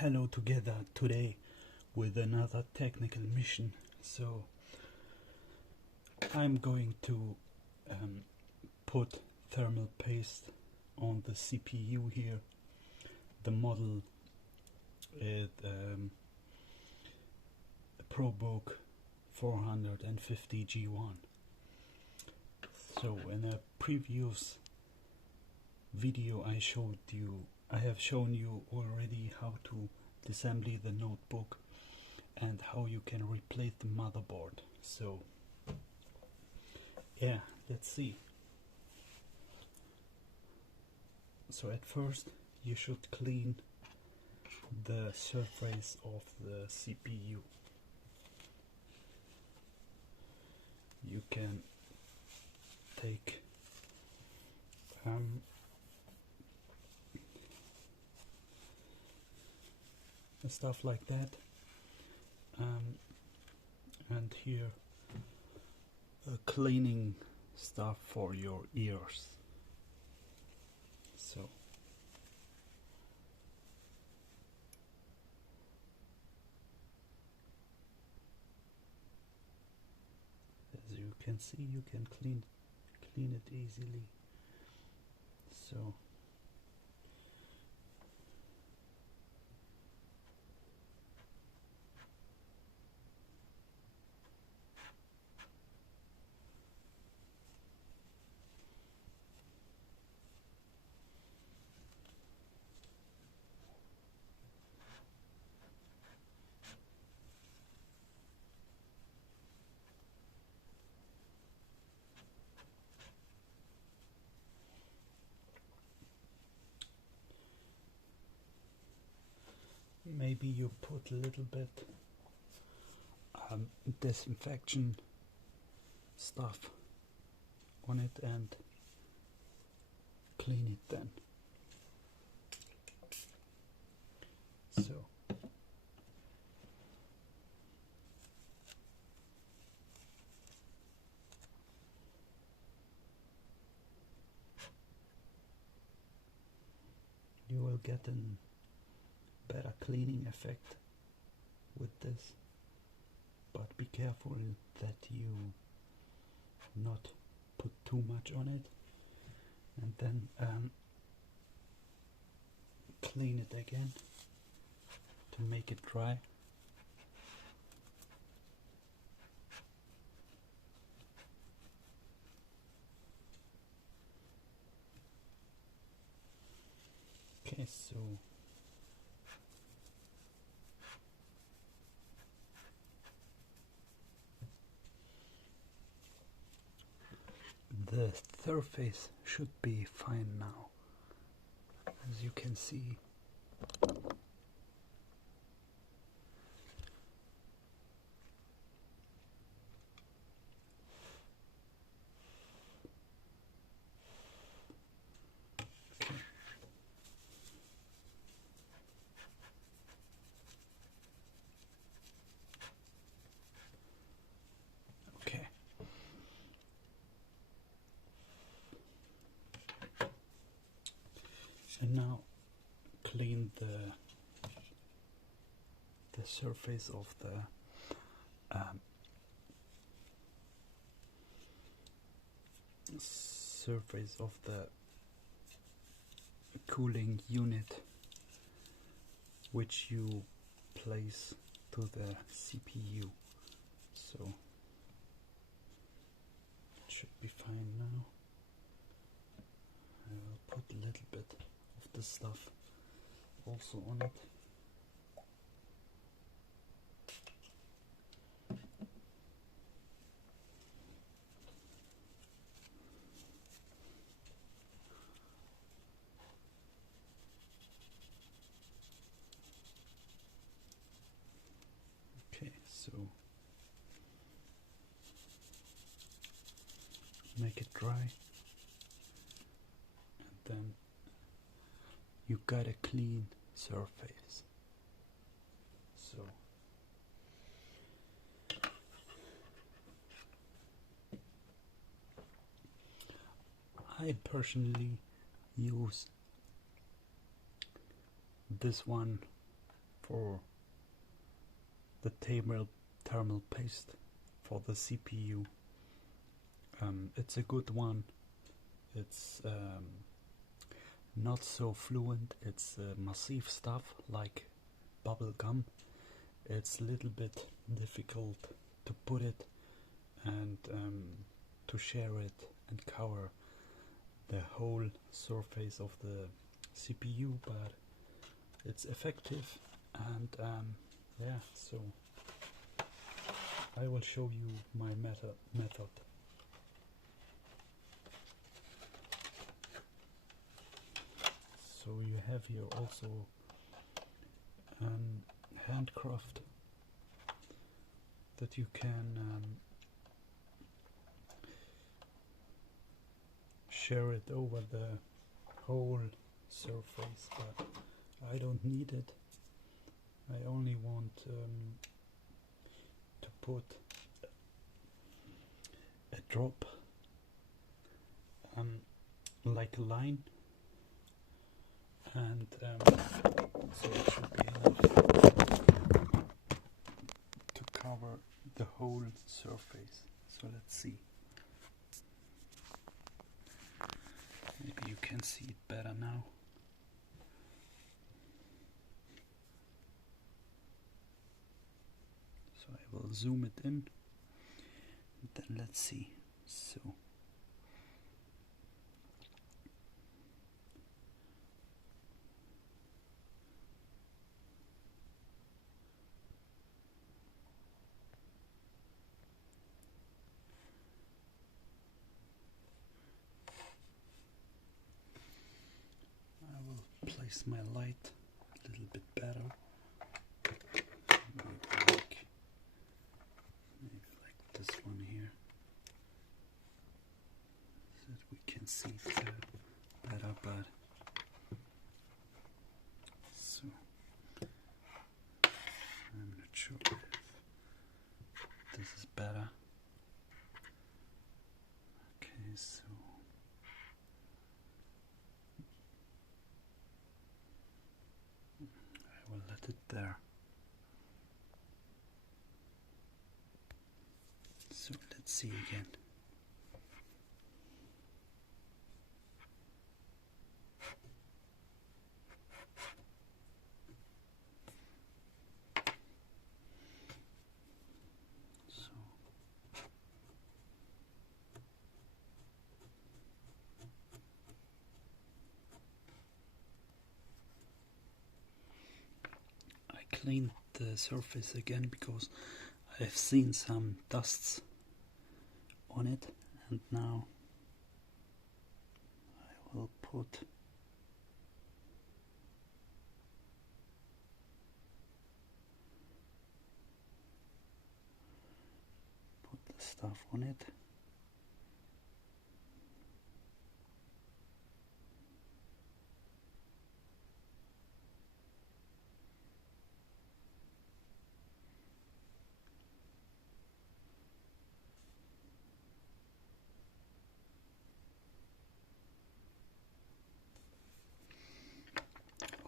Hello together today with another technical mission. So I'm going to put thermal paste on the CPU here. The model is ProBook 450 G1. So in a previous video I have shown you already how to disassemble the notebook and how you can replace the motherboard. So yeah, let's see. So at first you should clean the surface of the CPU. You can take stuff like that, and here cleaning stuff for your ears. So as you can see, you can clean it easily. So maybe you put a little bit disinfection stuff on it and clean it then. So you will get a better cleaning effect with this, but be careful that you not put too much on it, and then clean it again to make it dry. Okay, so the surface should be fine now, as you can see. Okay. And now clean the surface of the cooling unit which you place to the CPU. So it should be fine now. I will put a little bit of the stuff also on it. Okay, so make it dry, and then you got a clean surface. So I personally use this one for the thermal paste for the CPU. It's a good one. It's not so fluent. It's massive stuff like bubble gum. It's a little bit difficult to put it and to share it and cover the whole surface of the CPU, but it's effective, and yeah, so I will show you my method. So you have here also handcraft that you can share it over the whole surface, but I don't need it. I only want to put a drop, like a line, and so it should be enough to cover the whole surface. So let's see. Maybe you can see it better now. So I will zoom it in, then let's see. So I will place my light a little bit better. Maybe like this one here, so that we can see it better, but so I'm not sure if this is better. Okay, so I will let it there. So let's see again. So I cleaned the surface again because I've seen some dusts on it, and now I will put the stuff on it.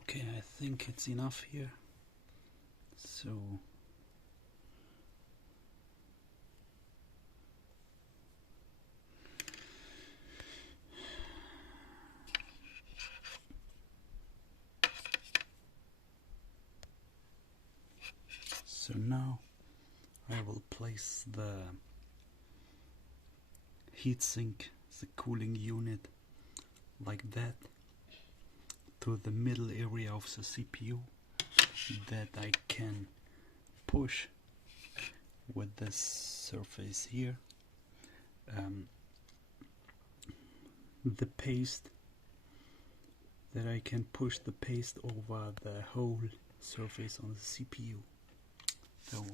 Okay, I think it's enough here. So now I will place the heatsink, the cooling unit, like that, to the middle area of the CPU, that I can push with this surface here the paste, that I can push the paste over the whole surface on the CPU. So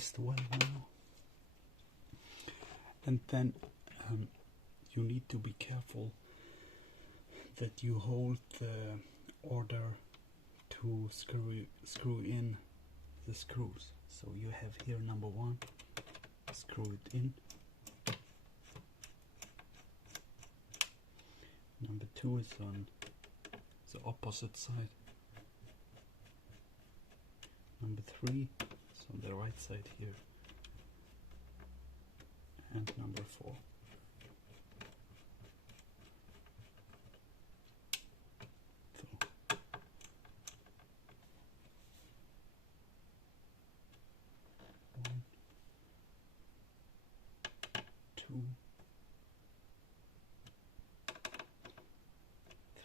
placed well now. And then you need to be careful that you hold the order to screw in the screws. So you have here number 1, screw it in. Number 2 is on the opposite side. Number 3 is on the right side here. And number 4. So 1, 2,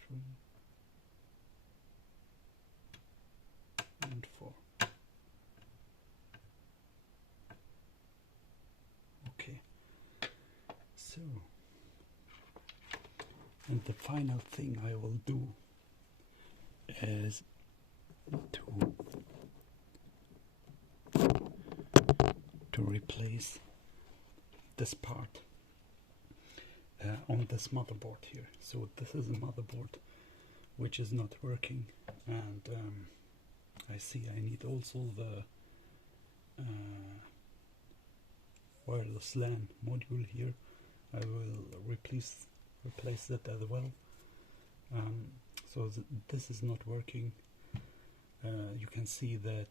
3, and 4. Okay, so, and the final thing I will do is to replace this part on this motherboard here. So this is a motherboard which is not working, and I see I need also the wireless LAN module here. I will replace that as well. So this is not working. You can see that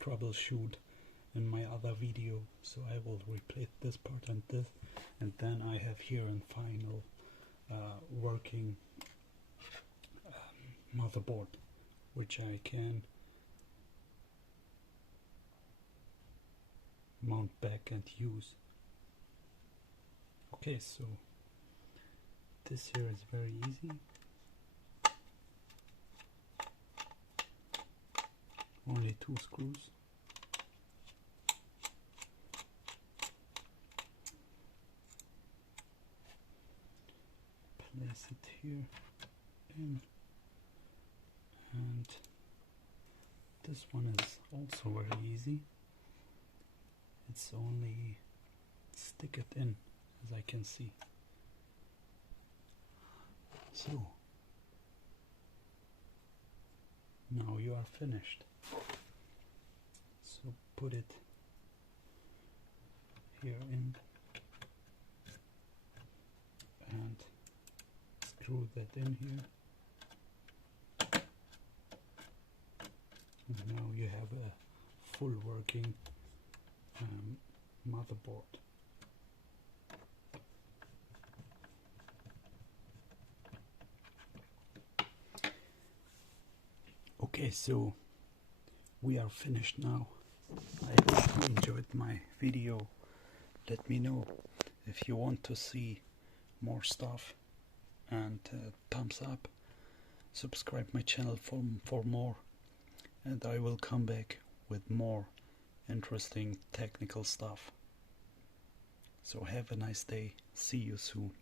troubleshoot in my other video, so I will replace this part and this, and then I have here in final working motherboard, which I can mount back and use. Okay, so this here is very easy. Only 2 screws. Place it here in, and this one is also very easy. It's only stick it in, as I can see. So now you are finished. So put it here in and screw that in here. And now you have a full working motherboard. Okay, so we are finished now. I hope you enjoyed my video. Let me know if you want to see more stuff, and thumbs up. Subscribe my channel for more, and I will come back with more interesting technical stuff. So have a nice day. See you soon.